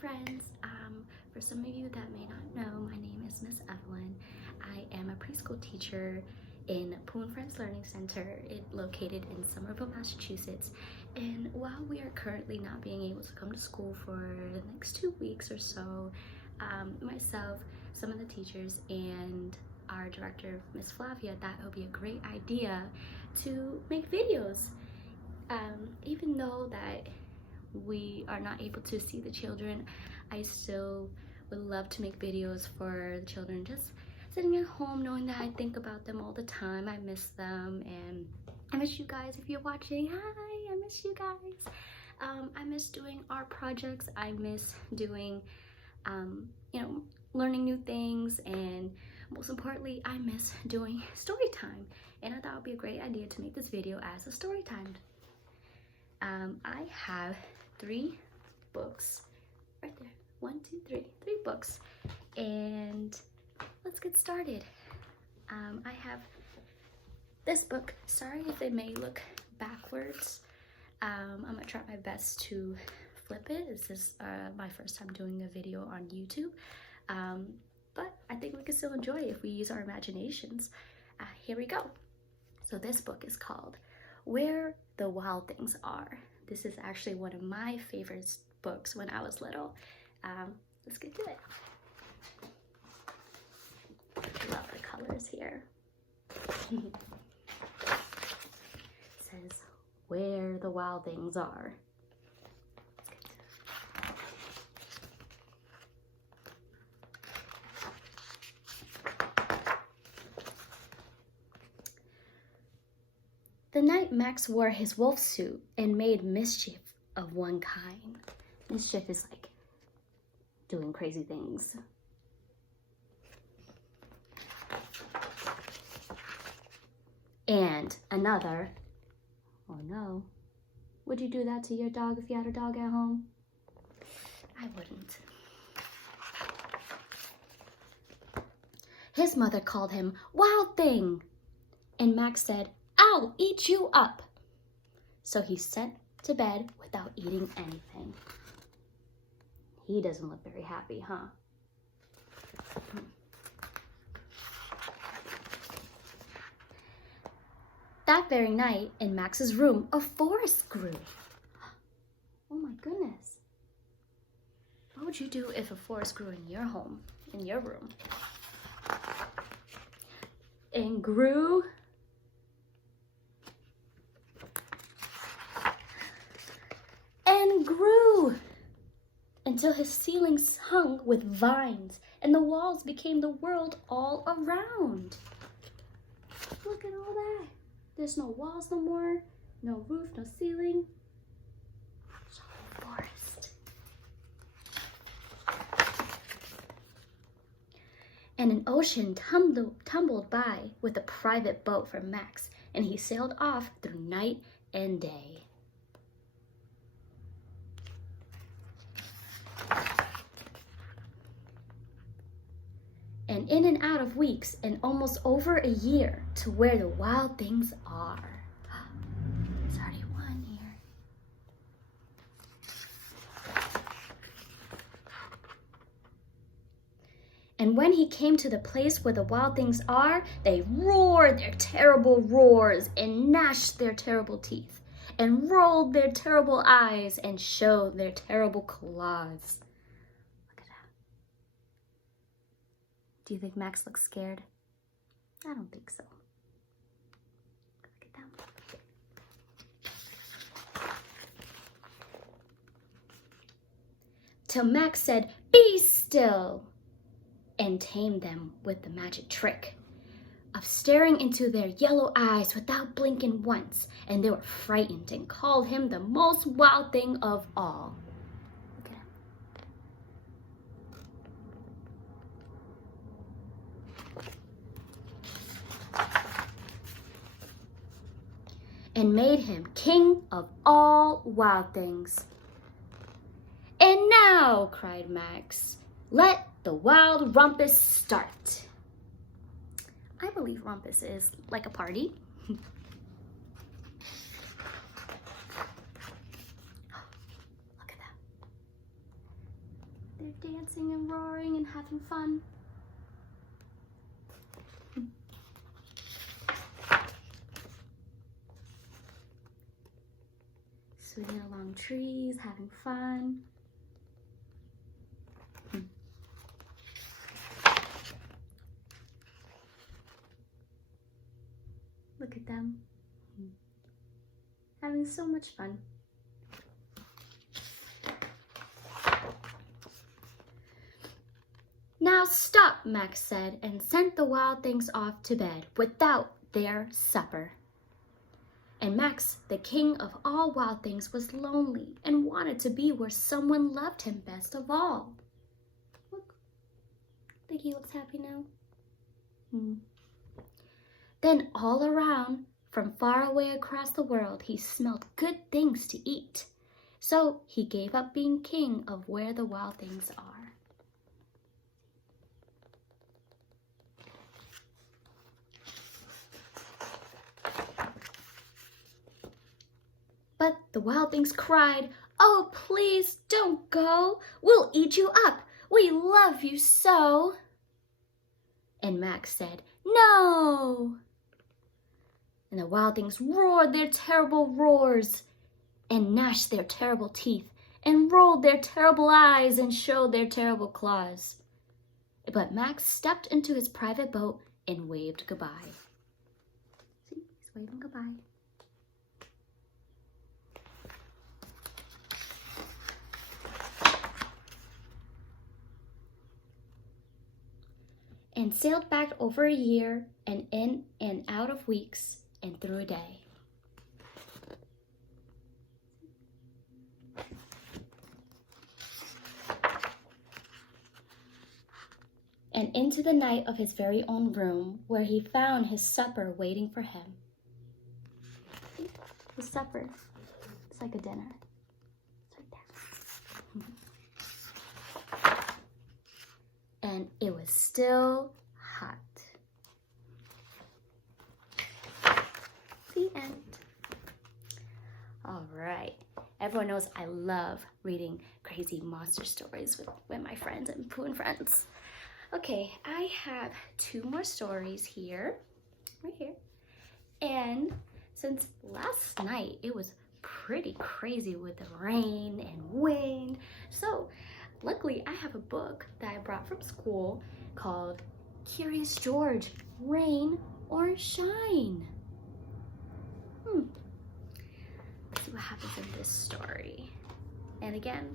friends. For some of you that may not know, my name is Miss Evelyn. I am a preschool teacher in Poon Friends Learning Center, located in Somerville, Massachusetts. And while we are currently not being able to come to school for the next 2 weeks or so, myself, some of the teachers, and our director, Miss Flavia, thought it would be a great idea to make videos. Even though that we are not able to see the children, I still would love to make videos for the children, just sitting at home knowing that I think about them all the time. I miss them, and I miss you guys. If you're watching, hi, I miss you guys. I miss doing art projects. I miss doing learning new things, and most importantly, I miss doing story time. And I thought it would be a great idea to make this video as a story time. I have 3 books right there. 1, 2, 3 books, and let's get started. I have this book. Sorry if it may look backwards. I'm gonna try my best to flip it. This is my first time doing a video on YouTube, but I think we can still enjoy it if we use our imaginations. Here we go. So this book is called Where the Wild Things Are. This is actually one of my favorite books when I was little. Let's get to it. Love the colors here. It says Where the Wild Things Are. Let's get to it. The night Max wore his wolf suit and made mischief of one kind. Mischief is like doing crazy things. And another, oh no, would you do that to your dog if you had a dog at home? I wouldn't. His mother called him Wild Thing, and Max said, I'll eat you up. So he sent to bed without eating anything. He doesn't look very happy, huh? That very night, in Max's room, a forest grew. Oh my goodness. What would you do if a forest grew in your home, in your room? And grew and grew until his ceilings hung with vines and the walls became the world all around. Look at all that. There's no walls no more, no roof, no ceiling. It's all forest. And an ocean tumbled by with a private boat for Max, and he sailed off through night and day. And in and out of weeks, and almost over a year, to where the wild things are. There's already one here. And when he came to the place where the wild things are, they roared their terrible roars, and gnashed their terrible teeth, and rolled their terrible eyes, and showed their terrible claws. Do you think Max looks scared? I don't think so. Look at that. Till Max said, be still, and tamed them with the magic trick of staring into their yellow eyes without blinking once, and they were frightened and called him the most wild thing of all. And made him king of all wild things. And now, cried Max, let the wild rumpus start. I believe rumpus is like a party. Look at that. They're dancing and roaring and having fun. Swinging along trees, having fun. Look at them. Having so much fun. Now stop, Max said, and sent the wild things off to bed without their supper. And Max, the king of all wild things, was lonely and wanted to be where someone loved him best of all. Look, I think he looks happy now. Then all around, from far away across the world, he smelled good things to eat. So he gave up being king of where the wild things are. But the wild things cried, "Oh, please don't go. We'll eat you up. We love you so." And Max said, "No." And the wild things roared their terrible roars and gnashed their terrible teeth and rolled their terrible eyes and showed their terrible claws. But Max stepped into his private boat and waved goodbye. See, he's waving goodbye. And sailed back over a year and in and out of weeks and through a day. And into the night of his very own room, where he found his supper waiting for him. His supper, it's like a dinner. It's right there. And it was still hot. The end. All right. Everyone knows I love reading crazy monster stories with my friends and Pooh and friends. Okay, I have 2 more stories here, right here. And since last night it was pretty crazy with the rain and wind, so luckily I have a book that I brought from school called Curious George, Rain or Shine. Let's see what happens in this story. And again,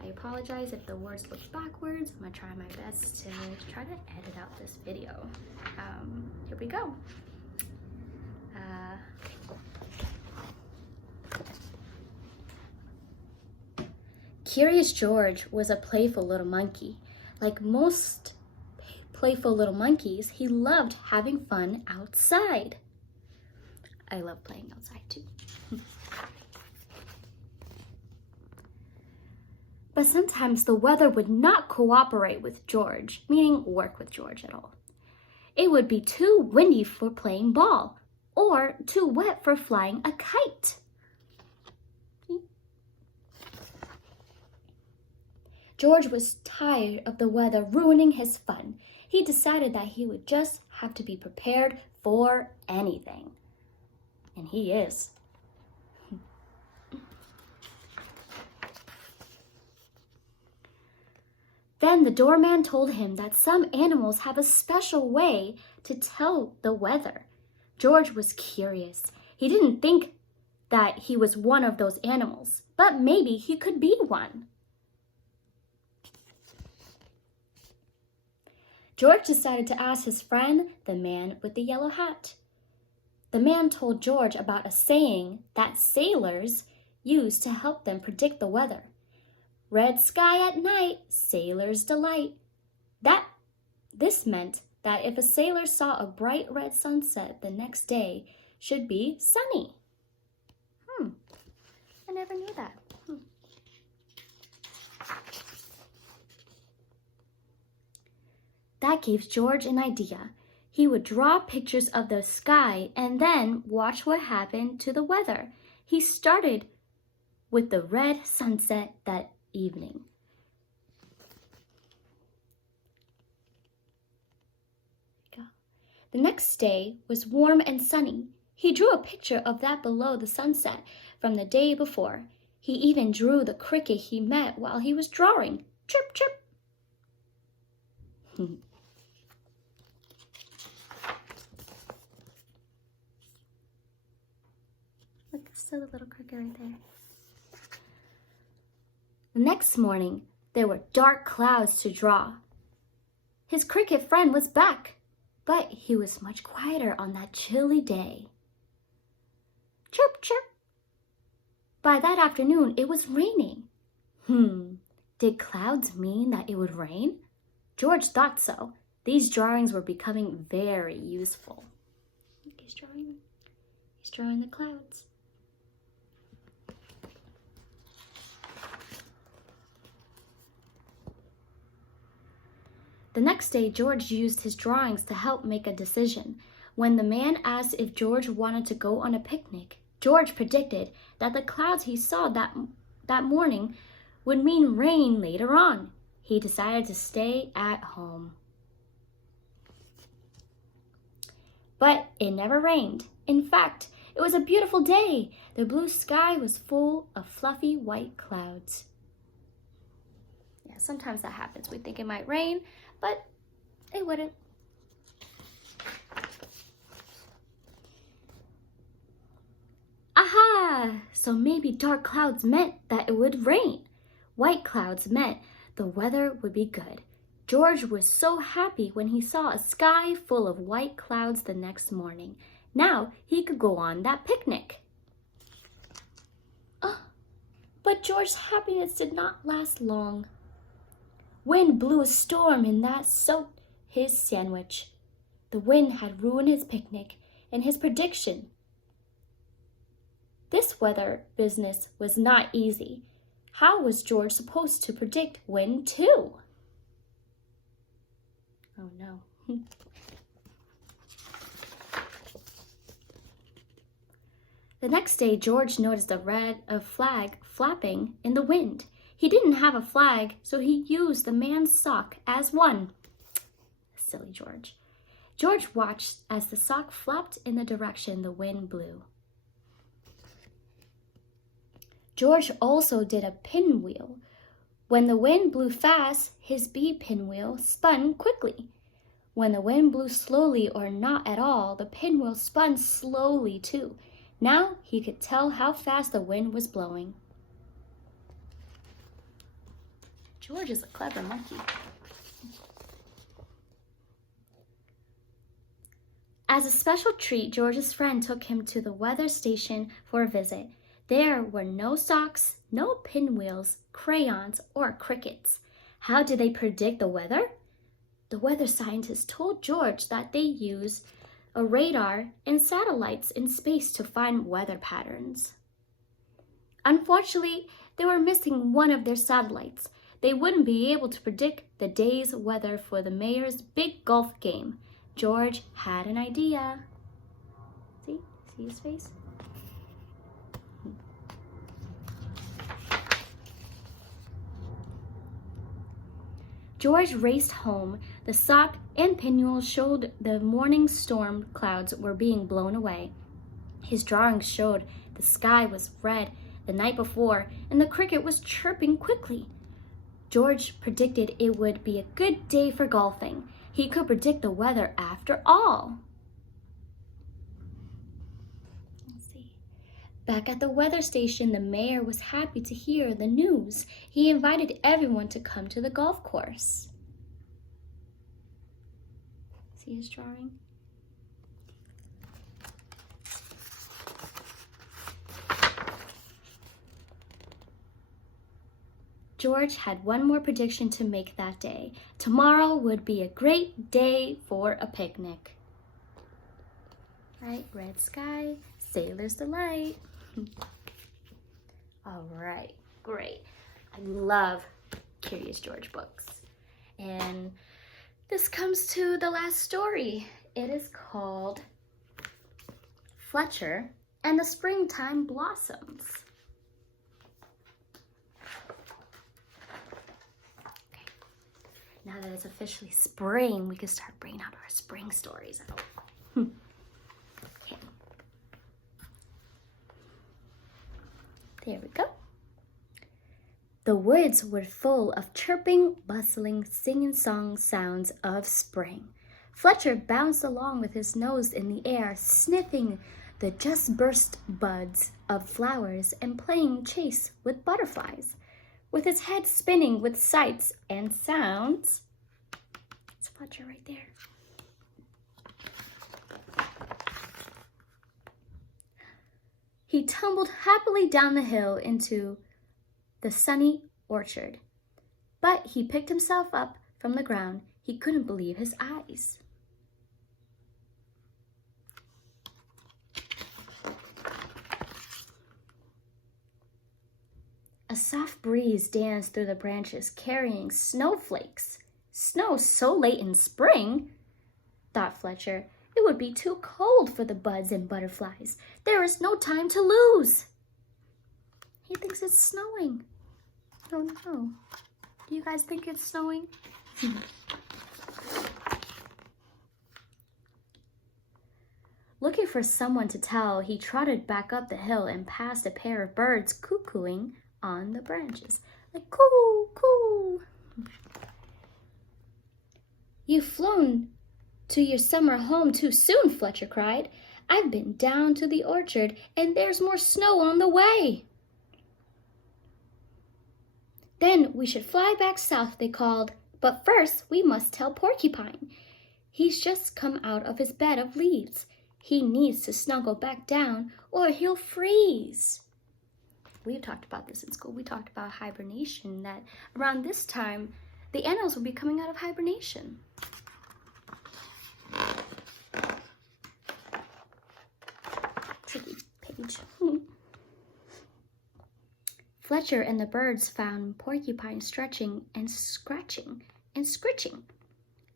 I apologize if the words look backwards. I'm gonna try my best to try to edit out this video. Here we go. Curious George was a playful little monkey. Like most playful little monkeys, he loved having fun outside. I love playing outside too. But sometimes the weather would not cooperate with George, meaning work with George at all. It would be too windy for playing ball, or too wet for flying a kite. George was tired of the weather ruining his fun. He decided that he would just have to be prepared for anything. And he is. Then the doorman told him that some animals have a special way to tell the weather. George was curious. He didn't think that he was one of those animals, but maybe he could be one. George decided to ask his friend, the man with the yellow hat. The man told George about a saying that sailors use to help them predict the weather. Red sky at night, sailor's delight. This meant that if a sailor saw a bright red sunset, the next day should be sunny. I never knew that. That gave George an idea. He would draw pictures of the sky and then watch what happened to the weather. He started with the red sunset that evening. The next day was warm and sunny. He drew a picture of that below the sunset from the day before. He even drew the cricket he met while he was drawing. Chirp, chirp. Look, still a little cricket right there. The next morning, there were dark clouds to draw. His cricket friend was back, but he was much quieter on that chilly day. Chirp, chirp. By that afternoon, it was raining. Did clouds mean that it would rain? George thought so. These drawings were becoming very useful. He's drawing the clouds. The next day, George used his drawings to help make a decision. When the man asked if George wanted to go on a picnic, George predicted that the clouds he saw that morning would mean rain later on. He decided to stay at home. But it never rained. In fact, it was a beautiful day. The blue sky was full of fluffy white clouds. Yeah, sometimes that happens. We think it might rain, but it wouldn't. Aha! So maybe dark clouds meant that it would rain. White clouds meant the weather would be good. George was so happy when he saw a sky full of white clouds the next morning. Now he could go on that picnic. But George's happiness did not last long. Wind blew a storm and that soaked his sandwich. The wind had ruined his picnic and his prediction. This weather business was not easy. How was George supposed to predict wind too? Oh no. The next day, George noticed a flag flapping in the wind. He didn't have a flag, so he used the man's sock as one. Silly George. George watched as the sock flapped in the direction the wind blew. George also did a pinwheel. When the wind blew fast, his bee pinwheel spun quickly. When the wind blew slowly or not at all, the pinwheel spun slowly too. Now he could tell how fast the wind was blowing. George is a clever monkey. As a special treat, George's friend took him to the weather station for a visit. There were no socks, no pinwheels, crayons, or crickets. How did they predict the weather? The weather scientists told George that they use a radar and satellites in space to find weather patterns. Unfortunately, they were missing one of their satellites. They wouldn't be able to predict the day's weather for the mayor's big golf game. George had an idea. See his face? George raced home. The sock and pinwheel showed the morning storm clouds were being blown away. His drawings showed the sky was red the night before and the cricket was chirping quickly. George predicted it would be a good day for golfing. He could predict the weather after all. Back at the weather station, the mayor was happy to hear the news. He invited everyone to come to the golf course. See his drawing? George had one more prediction to make that day. Tomorrow would be a great day for a picnic. Right, red sky, sailor's delight. All right, great. I love Curious George books. And this comes to the last story. It is called Fletcher and the Springtime Blossoms. Okay. Now that it's officially spring, we can start bringing out our spring stories. Okay. There we go. The woods were full of chirping, bustling, sing-song sounds of spring. Fletcher bounced along with his nose in the air, sniffing the just-burst buds of flowers and playing chase with butterflies. With his head spinning with sights and sounds, it's Fletcher right there. He tumbled happily down the hill into the sunny orchard. But he picked himself up from the ground. He couldn't believe his eyes. A soft breeze danced through the branches, carrying snowflakes. Snow so late in spring, thought Fletcher. It would be too cold for the buds and butterflies. There is no time to lose. He thinks it's snowing. Oh no. Do you guys think it's snowing? Looking for someone to tell, he trotted back up the hill and passed a pair of birds cuckooing on the branches. Like, coo, coo. You've flown to your summer home too soon, Fletcher cried. I've been down to the orchard, and there's more snow on the way. Then we should fly back south, they called. But first we must tell Porcupine. He's just come out of his bed of leaves. He needs to snuggle back down or he'll freeze. We've talked about this in school. We talked about hibernation, that around this time, the animals will be coming out of hibernation. Tricky page. Fletcher and the birds found Porcupine stretching and scratching and scritching.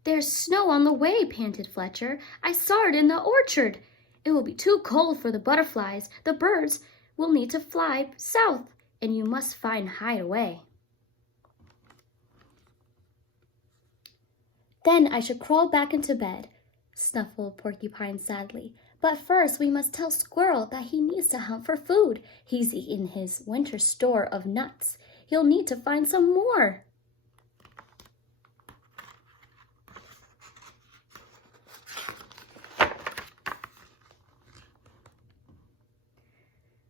There's snow on the way, panted Fletcher. I saw it in the orchard. It will be too cold for the butterflies. The birds will need to fly south, and you must find Hideaway. Then I should crawl back into bed, snuffled Porcupine sadly. But first we must tell Squirrel that he needs to hunt for food. He's eaten his winter store of nuts. He'll need to find some more.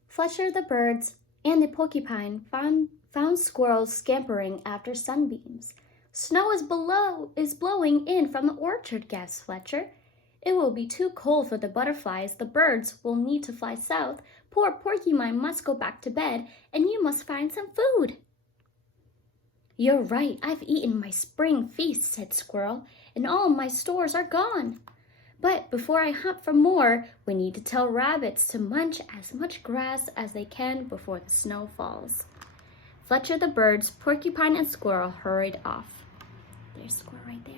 Fletcher the birds and the porcupine found squirrels scampering after sunbeams. Snow is blowing in from the orchard, gasped Fletcher. It will be too cold for the butterflies. The birds will need to fly south. Poor Porcupine must go back to bed, and you must find some food. You're right. I've eaten my spring feast, said Squirrel, and all my stores are gone. But before I hunt for more, we need to tell rabbits to munch as much grass as they can before the snow falls. Fletcher the birds, Porcupine, and Squirrel hurried off. There's Squirrel right there.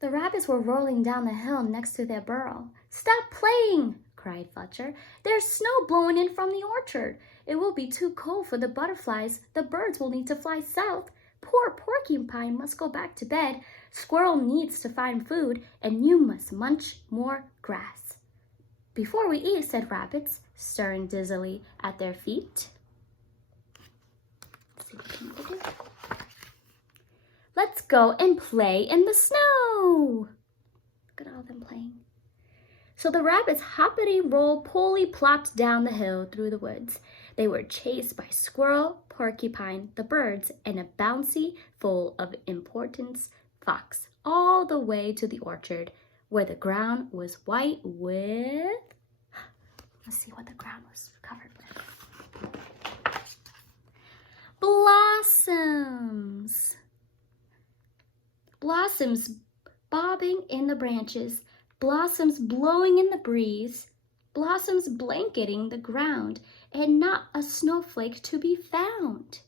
The rabbits were rolling down the hill next to their burrow. Stop playing, cried Fletcher. There's snow blowing in from the orchard. It will be too cold for the butterflies. The birds will need to fly south. Poor Porcupine must go back to bed. Squirrel needs to find food, and you must munch more grass. Before we eat, said Rabbits, stirring dizzily at their feet. Let's see what we can do. Let's go and play in the snow. Look at all of them playing. So the rabbits hoppity-roll-poly plopped down the hill through the woods. They were chased by Squirrel, Porcupine, the birds, and a bouncy, full of importance fox, all the way to the orchard, where the ground was white with... Let's see what the ground was covered with. Blossoms. Blossoms bobbing in the branches, blossoms blowing in the breeze, blossoms blanketing the ground, and not a snowflake to be found.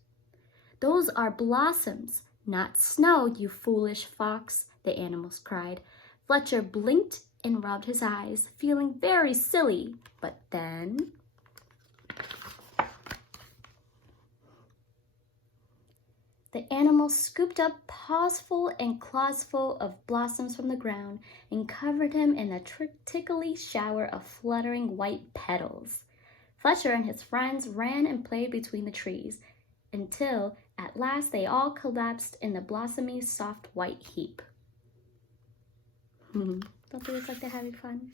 Those are blossoms, not snow, you foolish fox, the animals cried. Fletcher blinked and rubbed his eyes, feeling very silly. But then the animal scooped up pawsful and clawsful of blossoms from the ground and covered him in a tickly shower of fluttering white petals. Fletcher and his friends ran and played between the trees until at last they all collapsed in the blossomy soft white heap. Don't they look like they're having fun?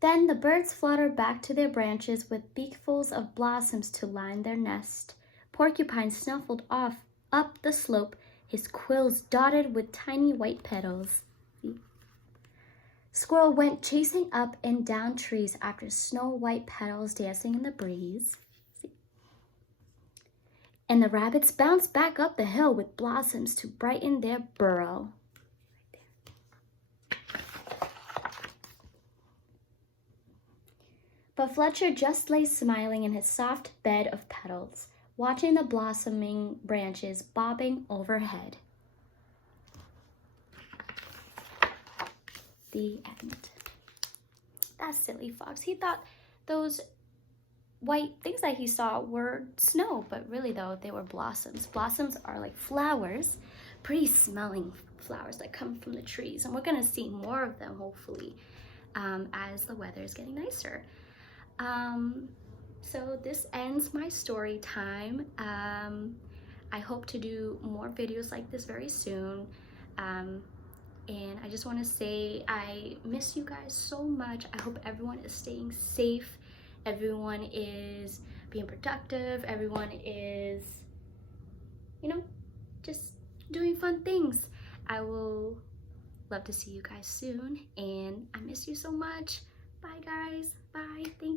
Then the birds fluttered back to their branches with beakfuls of blossoms to line their nest. Porcupine snuffled off up the slope, his quills dotted with tiny white petals. Squirrel went chasing up and down trees after snow-white petals dancing in the breeze. And the rabbits bounced back up the hill with blossoms to brighten their burrow. But Fletcher just lay smiling in his soft bed of petals, watching the blossoming branches bobbing overhead. The end. That silly fox. He thought those white things that he saw were snow, but really though, they were blossoms. Blossoms are like flowers, pretty smelling flowers that come from the trees. And we're gonna see more of them, hopefully, as the weather is getting nicer. So this ends my story time. I hope to do more videos like this very soon. And I just want to say I miss you guys so much. I hope everyone is staying safe. Everyone is being productive. Everyone is, you know, just doing fun things. I will love to see you guys soon. And I miss you so much. Bye, guys. Bye. Thank